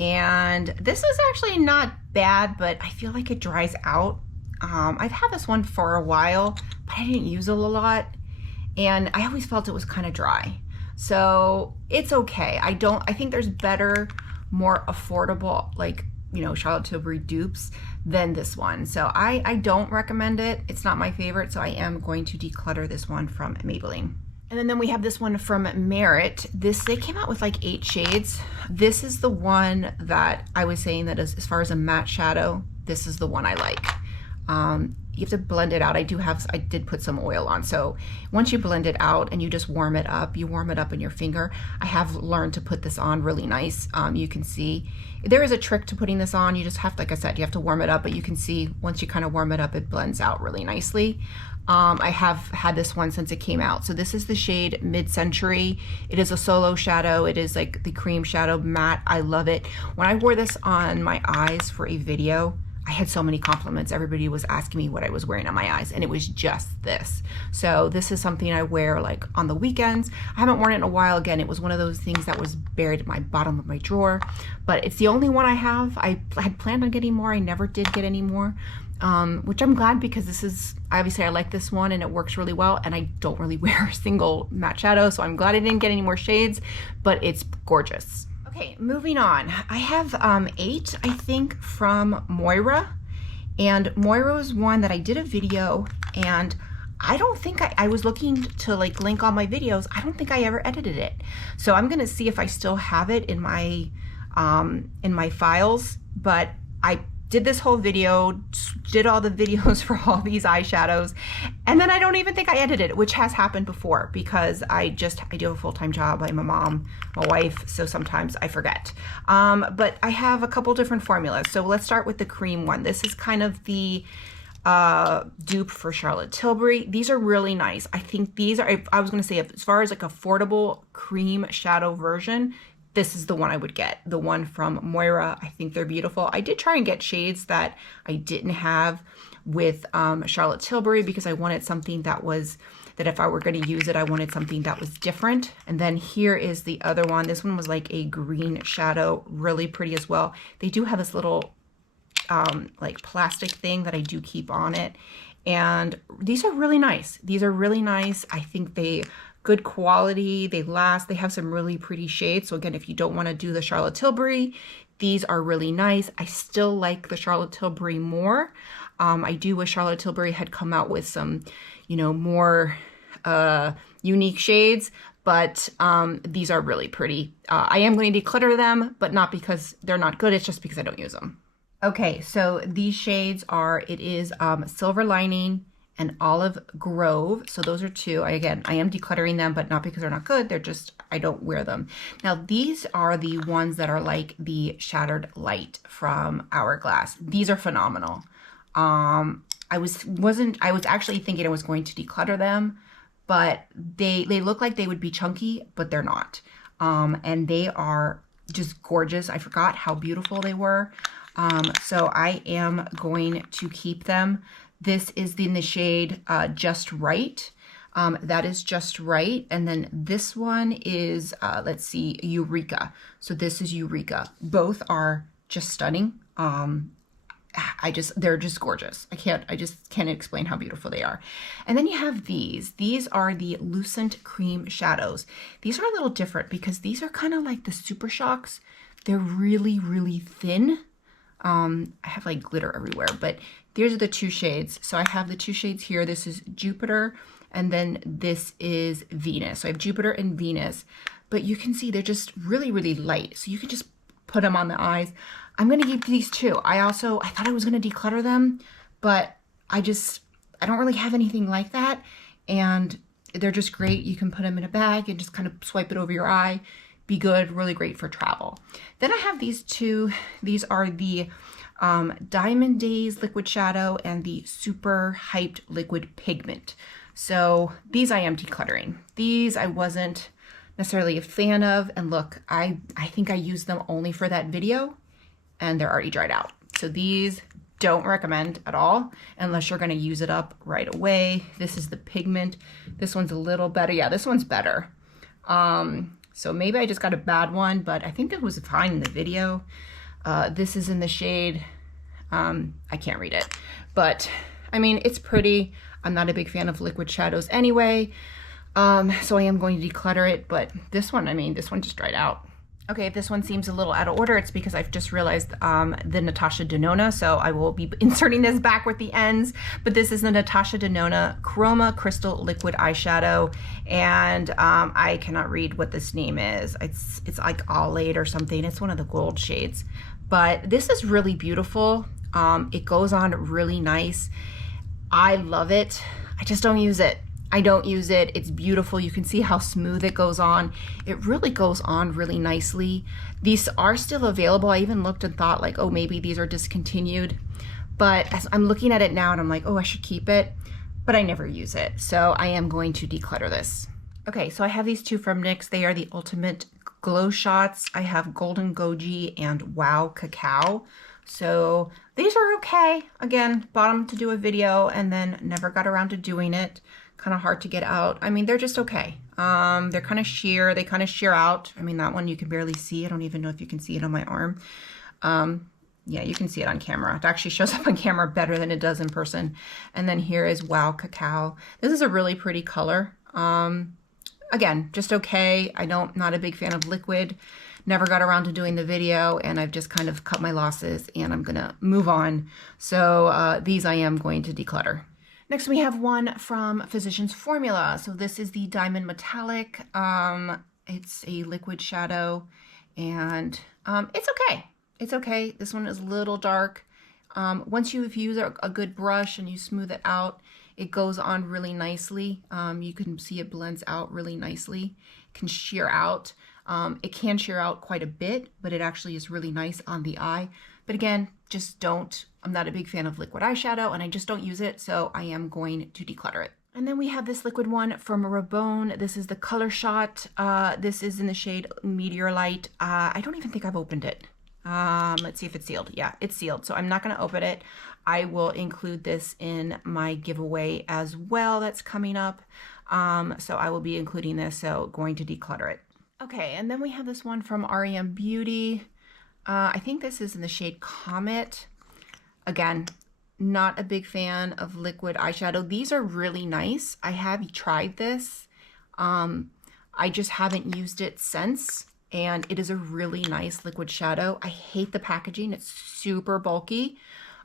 And this is actually not bad, but I feel like it dries out. I've had this one for a while, but I didn't use it a lot. And I always felt it was kind of dry. So it's okay. I think there's better, more affordable, like, you know, Charlotte Tilbury dupes than this one. So I don't recommend it. It's not my favorite, so I am going to declutter this one from Maybelline. And then we have this one from Merit. They came out with like 8 shades. This is the one that I was saying that as far as a matte shadow, this is the one I like. You have to blend it out. I did put some oil on. So once you blend it out and you just warm it up, you warm it up in your finger. I have learned to put this on really nice. You can see there is a trick to putting this on. You just have, like I said, you have to warm it up, but you can see once you kind of warm it up, it blends out really nicely. I have had this one since it came out. So this is the shade Mid-Century. It is a solo shadow. It is like the cream shadow matte. I love it. When I wore this on my eyes for a video, I had so many compliments. Everybody was asking me what I was wearing on my eyes, and it was just this. So this is something I wear like on the weekends. I haven't worn it in a while. Again, it was one of those things that was buried at my bottom of my drawer, but it's the only one I have. I had planned on getting more. I never did get any more, which I'm glad, because this is, obviously I like this one and it works really well, and I don't really wear a single matte shadow, so I'm glad I didn't get any more shades, but it's gorgeous. Okay, moving on. I have 8, I think, from Moira. And Moira was one that I did a video, and I don't think I was looking to like link all my videos. I don't think I ever edited it. So I'm gonna see if I still have it in my files, but I did this whole video, did all the videos for all these eyeshadows, and then I don't even think I edited it, which has happened before because I do have a full-time job. I'm a mom, a wife, so sometimes I forget. But I have a couple different formulas. So let's start with the cream one. This is kind of the dupe for Charlotte Tilbury. These are really nice. I think these are, I was going to say, as far as like affordable cream shadow version, this is the one I would get. The one from Moira. I think they're beautiful. I did try and get shades that I didn't have with Charlotte Tilbury because I wanted something that was, that if I were going to use it, I wanted something that was different. And then here is the other one. This one was like a green shadow, really pretty as well. They do have this little like plastic thing that I do keep on it. And these are really nice. These are really nice. I think they, good quality, they last, they have some really pretty shades. So again, if you don't want to do the Charlotte Tilbury, these are really nice. I still like the Charlotte Tilbury more. I do wish Charlotte Tilbury had come out with some, you know, more unique shades, but these are really pretty. I am going to declutter them, but not because they're not good, it's just because I don't use them. Okay, so these shades are, it is Silver Lining and Olive Grove. So those are two. I am decluttering them, but not because they're not good. They're just, I don't wear them. Now, these are the ones that are like the Shattered Light from Hourglass. These are phenomenal. I was actually thinking I was going to declutter them, but they look like they would be chunky, but they're not. And they are just gorgeous. I forgot how beautiful they were. So I am going to keep them. This is in the shade Just Right. That is Just Right. And then this one is, let's see, Eureka. So this is Eureka. Both are just stunning. They're just gorgeous. I just can't explain how beautiful they are. And then you have these. These are the Lucent Cream Shadows. These are a little different because these are kind of like the Super Shocks. They're really, really thin. I have like glitter everywhere, but these are the two shades. So I have the two shades here. This is Jupiter, and then this is Venus. So I have Jupiter and Venus, but you can see they're just really, really light. So you can just put them on the eyes. I'm going to keep these too. I thought I was going to declutter them, but I don't really have anything like that. And they're just great. You can put them in a bag and just kind of swipe it over your eye. Be good, really great for travel. Then I have these two. These are the Diamond Days Liquid Shadow and the Super Hyped Liquid Pigment. So these I am decluttering. These I wasn't necessarily a fan of. And look, I think I used them only for that video and they're already dried out. So these don't recommend at all unless you're gonna use it up right away. This is the pigment. This one's a little better. Yeah, this one's better. So maybe I just got a bad one, but I think it was fine in the video. This is in the shade, I can't read it, but I mean, it's pretty. I'm not a big fan of liquid shadows anyway. So I am going to declutter it, but this one, I mean, this one just dried out. Okay, if this one seems a little out of order, it's because I've just realized the Natasha Denona, so I will be inserting this back with the ends, but this is the Natasha Denona Chroma Crystal Liquid Eyeshadow, and I cannot read what this name is. It's like Almay or something. It's one of the gold shades, but this is really beautiful. It goes on really nice. I love it. I just don't use it. I don't use it. It's beautiful. You can see how smooth it goes on. It really goes on really nicely. These are still available. I even looked and thought like, oh, maybe these are discontinued. But as I'm looking at it now and I'm like, oh, I should keep it. But I never use it. So I am going to declutter this. Okay, so I have these two from NYX. They are the Ultimate Glow Shots. I have Golden Goji and Wow Cacao. So these are okay. Again, bought them to do a video and then never got around to doing it. Kind of hard to get out. I mean, they're just okay. They're kind of sheer. They kind of sheer out. I mean, that one you can barely see. I don't even know if you can see it on my arm. Yeah, you can see it on camera. It actually shows up on camera better than it does in person. And then here is Wow Cacao. This is a really pretty color. Again, just okay. Not a big fan of liquid. Never got around to doing the video, and I've just kind of cut my losses, and I'm gonna move on. So these I am going to declutter. Next, we have one from Physicians Formula. So this is the Diamond Metallic. It's a liquid shadow, and it's okay. It's okay. This one is a little dark. Once you've used a good brush and you smooth it out, it goes on really nicely. You can see it blends out really nicely. It can sheer out. It can sheer out quite a bit, but it actually is really nice on the eye. But again, just don't I'm not a big fan of liquid eyeshadow and I just don't use it, so I am going to declutter it. And then we have this liquid one from Rabonne. This is the Color Shot. This is in the shade Meteor Light. I don't even think I've opened it. Let's see if it's sealed. Yeah, it's sealed, so I'm not going to open it. I will include this in my giveaway as well that's coming up. So I will be including this, so going to declutter it. Okay, and then we have this one from R.E.M. Beauty. I think this is in the shade Comet. Again, not a big fan of liquid eyeshadow. These are really nice. I have tried this. I just haven't used it since, and it is a really nice liquid shadow. I hate the packaging. It's super bulky,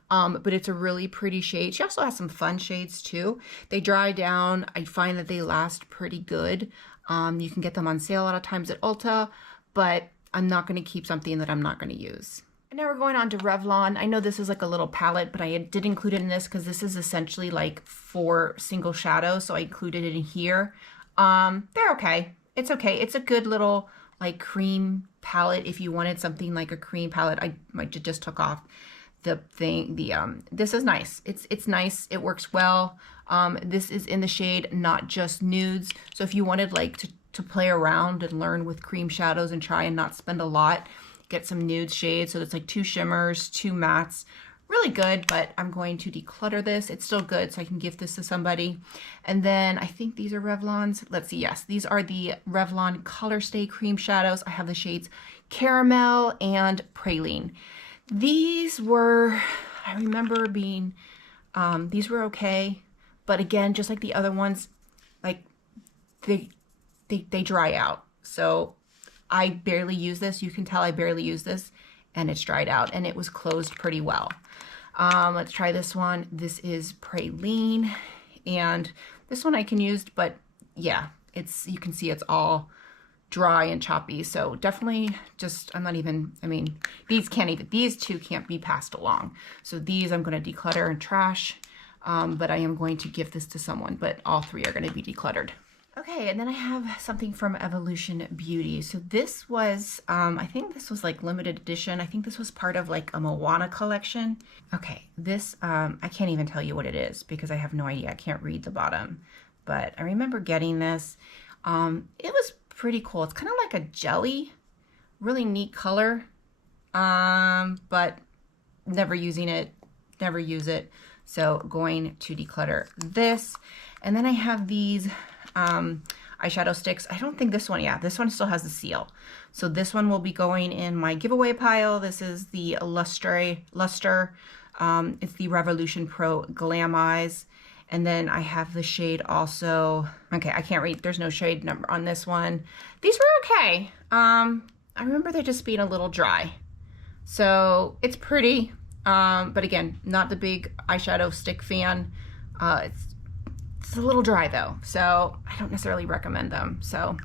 but it's a really pretty shade. She also has some fun shades too. They dry down. I find that they last pretty good. You can get them on sale a lot of times at Ulta, but I'm not going to keep something that I'm not going to use. And now we're going on to Revlon. I know this is like a little palette, but I did include it in this because this is essentially like 4 single shadows, so I included it in here. They're okay. It's okay. It's a good little like cream palette if you wanted something like a cream palette. I just took off the thing. This is nice. It's nice. It works well. This is in the shade Not Just Nudes. So if you wanted like to play around and learn with cream shadows and try and not spend a lot, get some nude shades. So it's like 2 shimmers, 2 mattes. Really good, but I'm going to declutter this. It's still good, so I can gift this to somebody. And then I think these are Revlon's. Let's see, yes, these are the Revlon Color Stay Cream Shadows. I have the shades Caramel and Praline. These were, I remember being, these were okay. But again, just like the other ones, like they dry out. So I barely use this. You can tell I barely use this, and it's dried out, and it was closed pretty well. Let's try this one. This is Praline, and this one I can use, but yeah, you can see it's all dry and choppy. So definitely just, these 2 can't be passed along. So these I'm going to declutter and trash, but I am going to give this to someone, but all 3 are going to be decluttered. Okay, and then I have something from Evolution Beauty. So this was, I think this was like limited edition. I think this was part of like a Moana collection. Okay, this, I can't even tell you what it is because I have no idea. I can't read the bottom, but I remember getting this. It was pretty cool. It's kind of like a jelly, really neat color, but never using it, never use it. So going to declutter this. And then I have these eyeshadow sticks. I don't think this one, yeah, this one still has the seal. So this one will be going in my giveaway pile. This is the Luster. It's the Revolution Pro Glam Eyes. And then I have the shade also. Okay, I can't read. There's no shade number on this one. These were okay. I remember they just being a little dry. So it's pretty. But again, not the big eyeshadow stick fan. It's a little dry though, so I don't necessarily recommend them. So,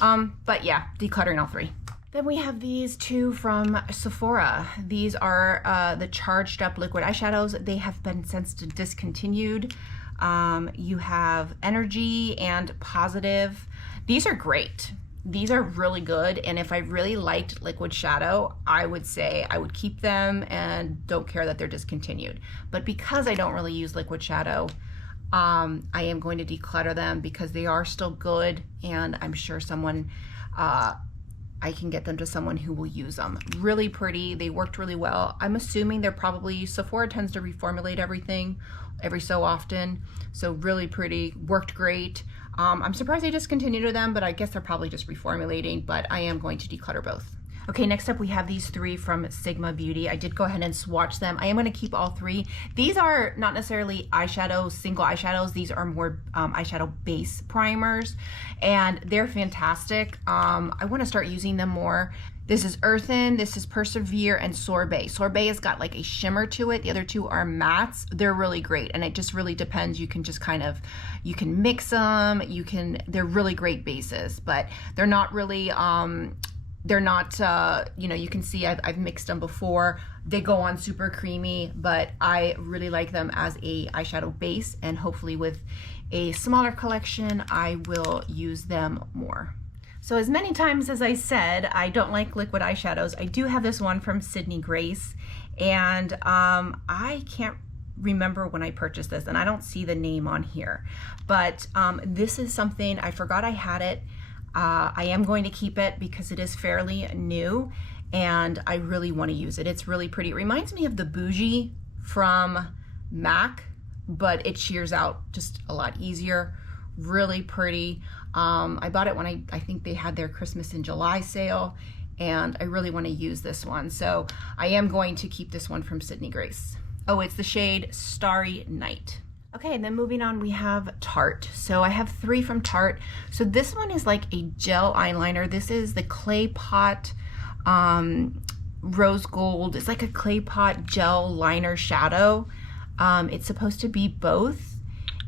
but yeah, decluttering all 3. Then we have these 2 from Sephora. These are the Charged Up Liquid Eyeshadows. They have been since discontinued. You have Energy and Positive. These are great. These are really good, and if I really liked liquid shadow, I would say I would keep them and don't care that they're discontinued. But because I don't really use liquid shadow, I am going to declutter them because they are still good, and I'm sure someone, I can get them to someone who will use them. Really pretty. They worked really well. I'm assuming they're probably, Sephora tends to reformulate everything every so often. So really pretty, worked great. I'm surprised they discontinued them, but I guess they're probably just reformulating, but I am going to declutter both. Okay, next up we have these 3 from Sigma Beauty. I did go ahead and swatch them. I am going to keep all 3. These are not necessarily eyeshadows, single eyeshadows. These are more eyeshadow base primers, and they're fantastic. I want to start using them more. This is Earthen, this is Persevere, and Sorbet. Sorbet has got like a shimmer to it. The other 2 are mattes. They're really great, and it just really depends. You can just kind of, you can mix them. They're really great bases, but they're not really, they're not, you know, you can see I've mixed them before. They go on super creamy, but I really like them as a eyeshadow base, and hopefully with a smaller collection, I will use them more. So as many times as I said, I don't like liquid eyeshadows. I do have this one from Sydney Grace, and I can't remember when I purchased this, and I don't see the name on here, but this is something, I forgot I had it. I am going to keep it because it is fairly new, and I really want to use it. It's really pretty. It reminds me of the Bougie from MAC, but it shears out just a lot easier. Really pretty. I bought it when I think they had their Christmas in July sale, and I really want to use this one. So I am going to keep this one from Sydney Grace. Oh, it's the shade Starry Night. Okay, and then moving on, we have Tarte. So I have 3 from Tarte. So this one is like a gel eyeliner. This is the Clay Pot Rose Gold. It's like a Clay Pot gel liner shadow. It's supposed to be both.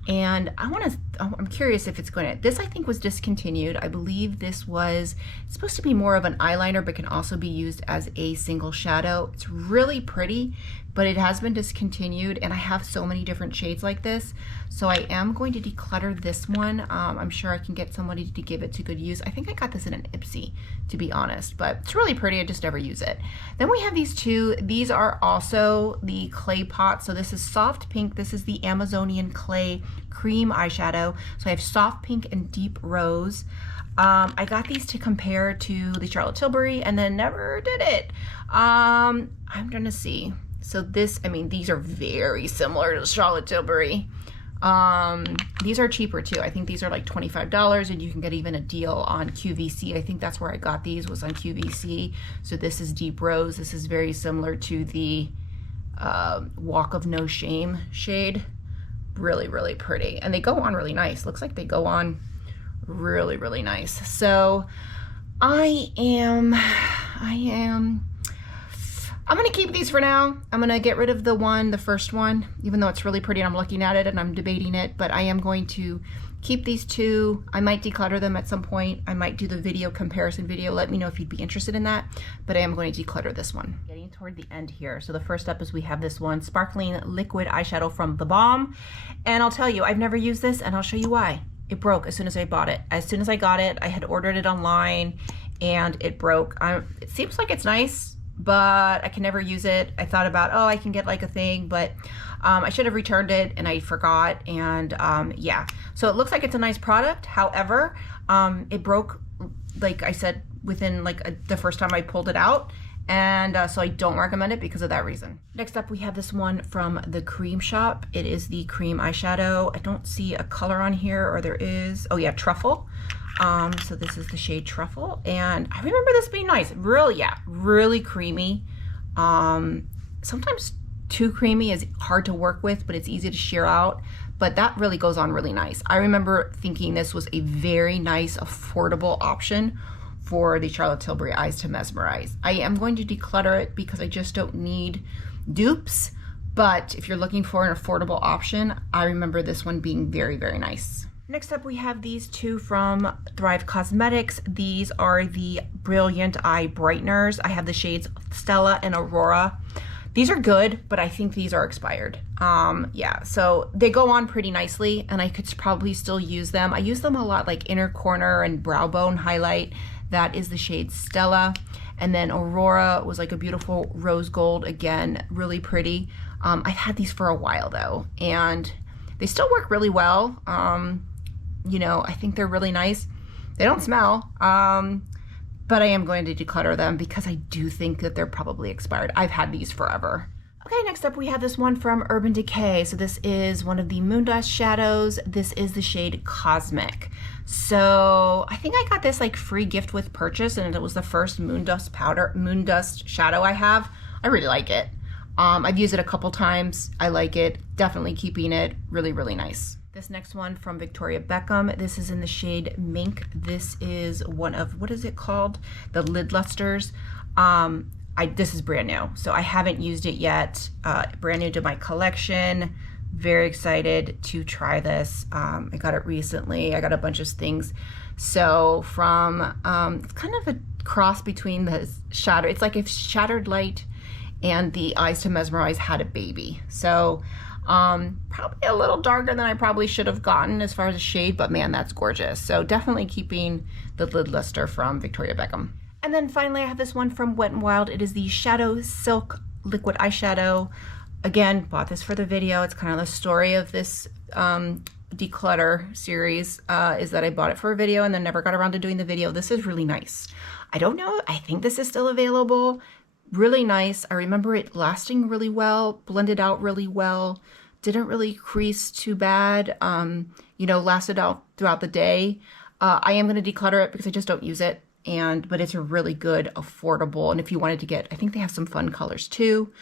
And I'm curious if it's going to, this I think was discontinued. I believe this was supposed to be more of an eyeliner, but can also be used as a single shadow. It's really pretty, but it has been discontinued, and I have so many different shades like this. So I am going to declutter this one. I'm sure I can get somebody to give it to good use. I think I got this in an Ipsy, to be honest, but it's really pretty. I just never use it. Then we have these 2. These are also the Clay Pot. So this is soft pink. This is the Amazonian Clay cream eyeshadow. So I have soft pink and deep rose. I got these to compare to the Charlotte Tilbury and then never did it. I'm gonna see. So this, I mean, these are very similar to Charlotte Tilbury. These are cheaper too. I think these are like $25, and you can get even a deal on QVC. I think that's where I got these, was on QVC. So this is deep rose. This is very similar to the Walk of No Shame shade. Really, really pretty. And they go on really nice. Looks like they go on really, really nice. So I'm gonna keep these for now. I'm gonna get rid of the first one, even though it's really pretty and I'm looking at it and I'm debating it, but I am going to keep these 2. I might declutter them at some point. I might do the video comparison video. Let me know if you'd be interested in that, but I am going to declutter this one. Getting toward the end here. So the first up is we have this one, Sparkling Liquid Eyeshadow from The Balm. And I'll tell you, I've never used this, and I'll show you why. It broke as soon as I bought it. As soon as I got it, I had ordered it online and it broke. It seems like it's nice, but I can never use it. I thought about, oh, I can get like a thing, but I should have returned it and I forgot. And yeah, so it looks like it's a nice product. However, it broke, like I said, within like the first time I pulled it out. And so I don't recommend it because of that reason. Next up, we have this one from the Creme Shop. It is the cream eyeshadow. I don't see a color on here, or there is. Oh yeah, Truffle. So this is the shade Truffle, and I remember this being nice. Really, yeah, really creamy. Sometimes too creamy is hard to work with, but it's easy to shear out. But that really goes on really nice. I remember thinking this was a very nice, affordable option for the Charlotte Tilbury Eyes to Mesmerize. I am going to declutter it because I just don't need dupes, but if you're looking for an affordable option, I remember this one being very, very nice. Next up, we have these 2 from Thrive Cosmetics. These are the Brilliant Eye Brighteners. I have the shades Stella and Aurora. These are good, but I think these are expired. Yeah, so they go on pretty nicely, and I could probably still use them. I use them a lot, like inner corner and brow bone highlight. That is the shade Stella. And then Aurora was like a beautiful rose gold, again, really pretty. I've had these for a while though, and they still work really well. You know, I think they're really nice. They don't smell, but I am going to declutter them because I do think that they're probably expired. I've had these forever. Okay, next up we have this one from Urban Decay. So this is one of the Moondust shadows. This is the shade Cosmic. So I think I got this like free gift with purchase, and it was the first Moondust shadow I have. I really like it. I've used it a couple times. I like it. Definitely keeping it. Really, really nice. This next one from Victoria Beckham. This is in the shade Mink. This is one of, what is it called? The Lid Lusters. This is brand new, so I haven't used it yet. Brand new to my collection. Very excited to try this. I got it recently. I got a bunch of things. So from, it's kind of a cross between the Shattered, it's like if Shattered Light and the Eyes to Mesmerize had a baby. So Probably a little darker than I probably should have gotten as far as a shade, but man, that's gorgeous. So definitely keeping the lid luster from Victoria Beckham. And then finally I have this one from Wet n Wild. It is the Shadow Silk Liquid Eyeshadow. Again, bought this for the video. It's kind of the story of this declutter series, is that I bought it for a video and then never got around to doing the video. This is really nice. I don't know, I think this is still available. Really nice. I remember it lasting really well, blended out really well, didn't really crease too bad, you know, lasted out throughout the day. I am going to declutter it because I just don't use it, but it's a really good, affordable, and if you wanted to get, I think they have some fun colors too,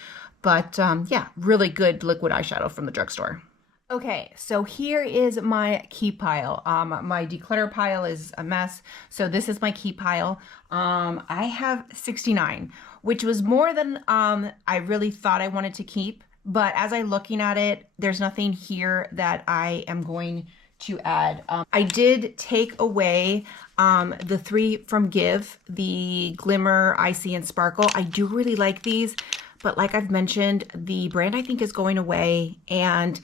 but yeah, really good liquid eyeshadow from the drugstore. Okay, so here is my keep pile. My declutter pile is a mess, so this is my keep pile. I have 69, which was more than I really thought I wanted to keep, but as I'm looking at it, there's nothing here that I am going to add. I did take away the 3 from Give, the Glimmer, Icy, and Sparkle. I do really like these, but like I've mentioned, the brand I think is going away, and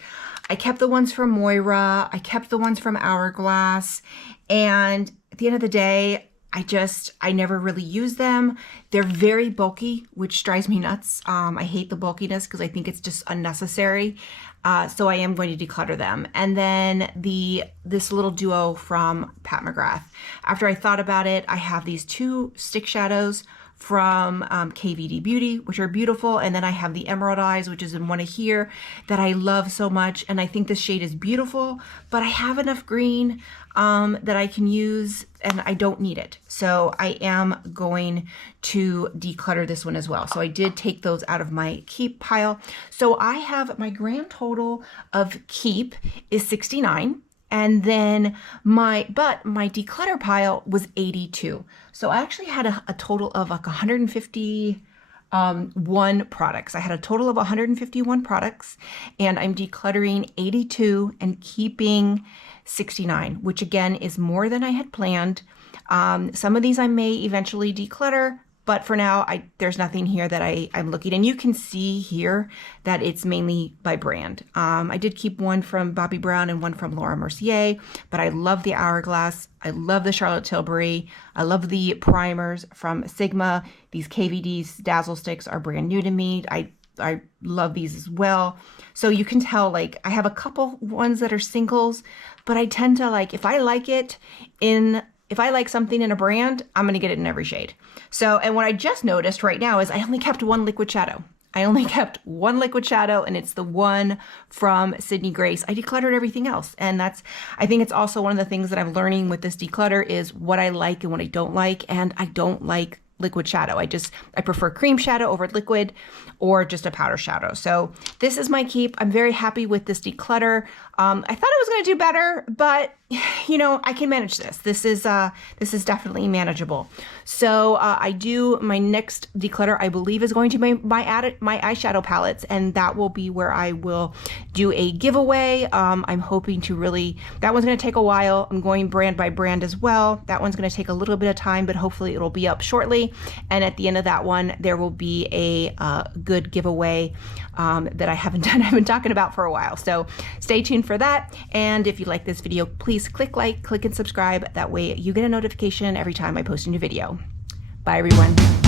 I kept the ones from Moira, I kept the ones from Hourglass, and at the end of the day, I never really use them. They're very bulky, which drives me nuts. I hate the bulkiness because I think it's just unnecessary. So I am going to declutter them. And then this little duo from Pat McGrath. After I thought about it, I have these 2 stick shadows from KVD Beauty, which are beautiful. And then I have the Emerald Eyes, which is in one of here that I love so much. And I think this shade is beautiful, but I have enough green that I can use and I don't need it. So I am going to declutter this one as well. So I did take those out of my keep pile. So I have my grand total of keep is 69. And then my declutter pile was 82. So I actually had a total of like 151 products. I had a total of 151 products, and I'm decluttering 82 and keeping 69, which again is more than I had planned. Some of these I may eventually declutter, but for now, there's nothing here that I'm looking. And you can see here that it's mainly by brand. I did keep one from Bobbi Brown and one from Mercier, but I love the Hourglass. I love the Charlotte Tilbury. I love the primers from Sigma. These KVD Dazzle Sticks are brand new to me. I love these as well. So you can tell, like, I have a couple ones that are singles, but I tend to like, if I like something in a brand, I'm going to get it in every shade. So, and what I just noticed right now is I only kept one liquid shadow. I only kept one liquid shadow, and it's the one from Sydney Grace. I decluttered everything else. And I think it's also one of the things that I'm learning with this declutter is what I like and what I don't like. And I don't like liquid shadow. I prefer cream shadow over liquid or just a powder shadow. So this is my keep. I'm very happy with this declutter. I thought I was going to do better, but you know, I can manage this. This is definitely manageable. So my next declutter, I believe, is going to be my eyeshadow palettes, and that will be where I will do a giveaway. I'm hoping to that one's going to take a while. I'm going brand by brand as well. That one's going to take a little bit of time, but hopefully it'll be up shortly. And at the end of that one, there will be a good giveaway that I haven't done. I've been talking about for a while. So stay tuned for that. And if you like this video, please click like, click and subscribe. That way you get a notification every time I post a new video. Bye everyone.